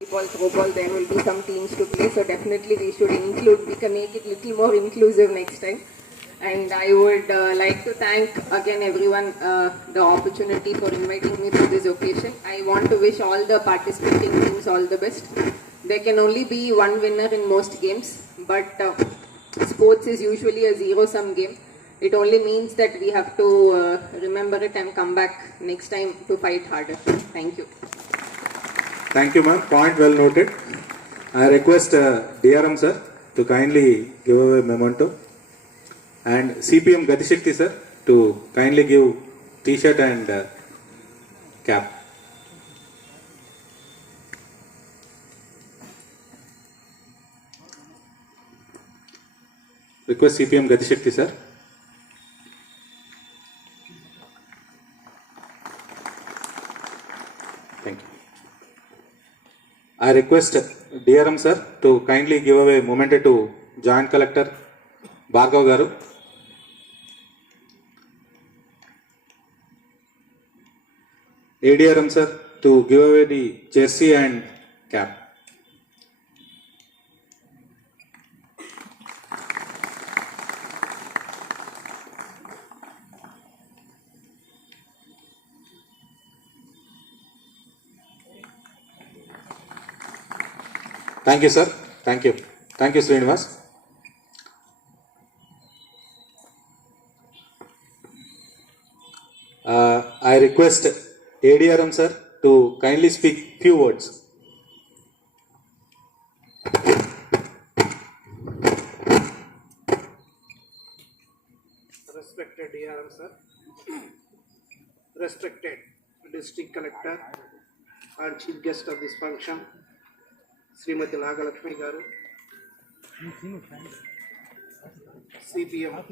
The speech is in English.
Volleyball, throwball, there will be some teams to play, so definitely we can make it little more inclusive next time. And I would like to thank again everyone the opportunity for inviting me to this occasion. I want to wish all the participating teams all the best. There can only be one winner in most games, but sports is usually a zero-sum game. It only means that we have to remember it and come back next time to fight harder. Thank you. Thank you, ma'am. Point well noted. I request DRM sir to kindly give away memento, and CPM Gadishakti sir to kindly give T-shirt and cap. Request CPM Gadishakti sir. Thank you. I request DRM sir to kindly give away memento to Joint Collector Bhargav Garu. ADRM sir to give away the jersey and cap. Thank you, sir. Thank you. Thank you, Srinivas. I request ADRM sir to kindly speak few words. Respected DRM sir, respected District Collector and Chief Guest of this function, Srimati Nagalakshmi Garu, CPM